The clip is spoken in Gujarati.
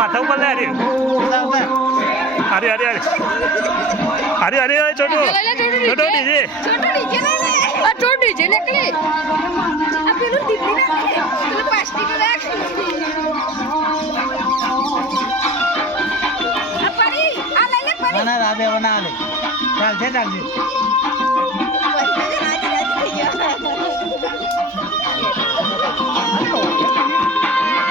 માથા ઉપર લે અરે અરે અરે અરે અરે અરે છોટો છોટો ડીજે છોટો ડીજે નકલી આ પેલું દીપી ના પેલું પ્લાસ્ટિક રાખ આ પરી આ લઈ લે પરી ના રાબે બના લે ચાલ છે